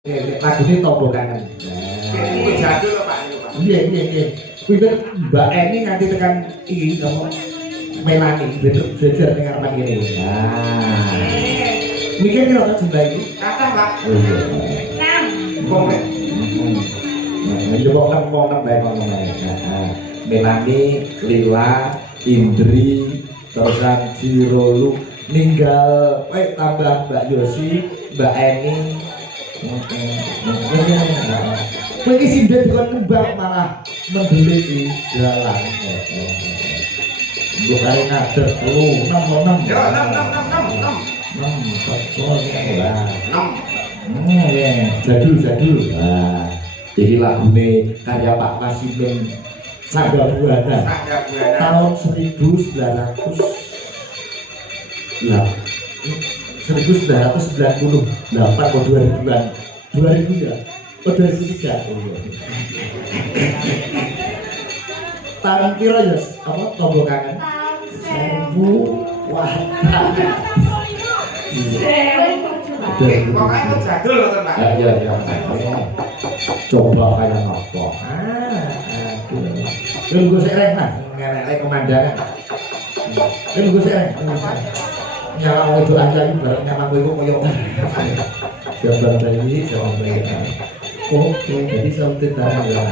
Lagu ini Tombo Kangen. Ini jadul Pak. Iya. Kuwi kan Mbak Eni nganti tekan iki apa Melani belajar ning arepan kene. Nah. Mikir kira tak jumlah iki? Kata Pak. Oh iya. 6. Wong nek. Ya kok kan mau nambah ngono Melani, Lila, Indri, terusan Jirolu ninggal tambah Mbak Yosi, Mbak Eni. Kowe iki sindhet dikon kembang malah mendelik di dalan. Mbok karo ngader 6. Ya 6. 6. Jadul. Nah, jadi lagune karya Pak Masimin Sangga Buana tahun 1900 lah 1998 atau 2000-an 2000 ya? Oh 2003 tahun kira ya apa Tombo Kangen? 1000 wah Pokoknya itu jadul loh Pak. Ya coba kayak apa nunggu sereng lah ngerek komandangan nunggu sereng nyala itu aja bareng nyala itu koyok jawaban bayi oke jadi sampai tahu ya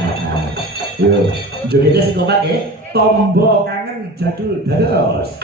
yuk jogetnya si kotak ya Tombo Kangen jadul dados.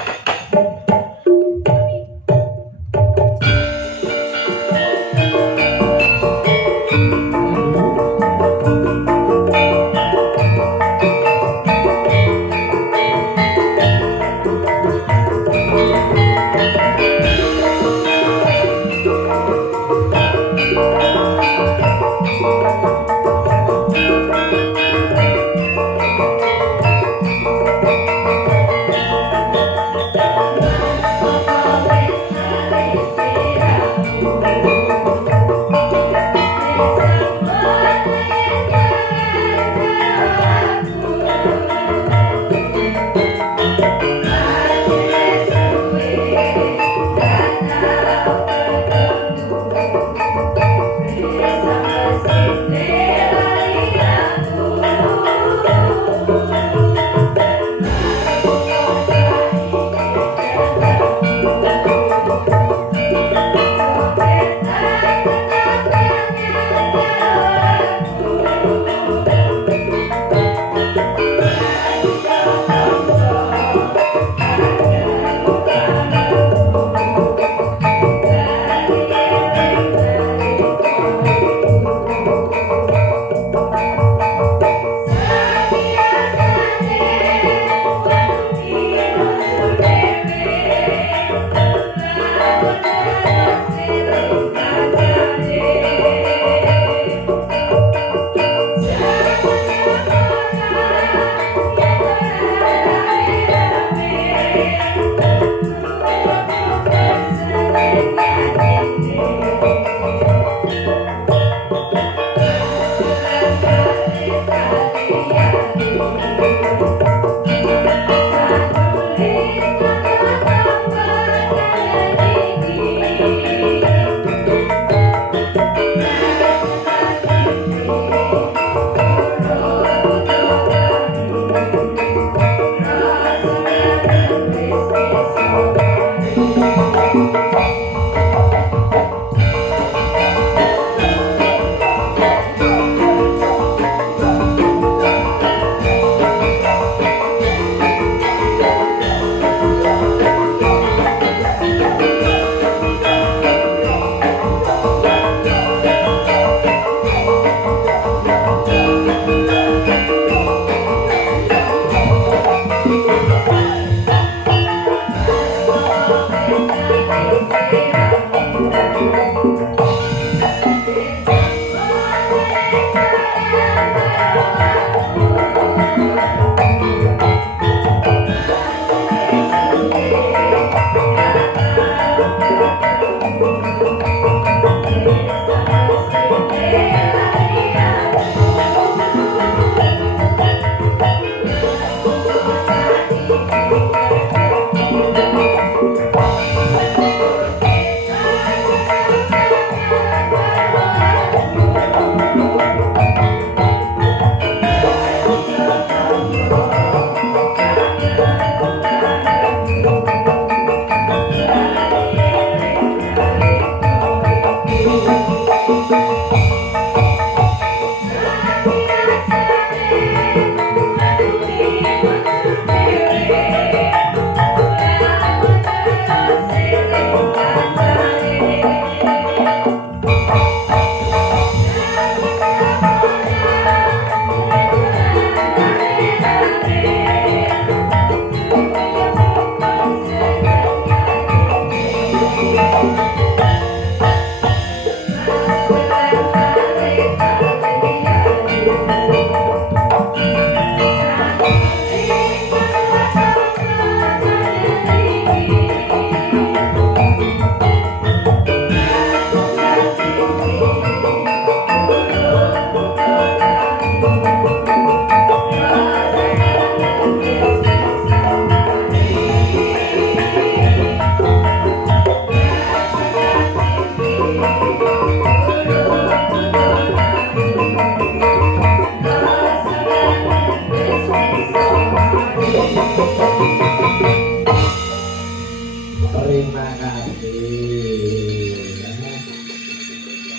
Terima kasih.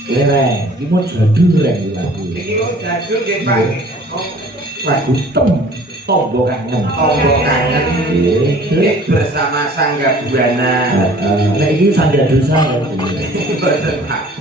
Lereng, ini mau jadul lagi lagu. Iki kok jadul nggih Pak. Lagu Tombo Kangen. Tombo kangen. Nggih bersama Sangga Buana. Nah, ini Sangga Dosa ya. Mboten Pak.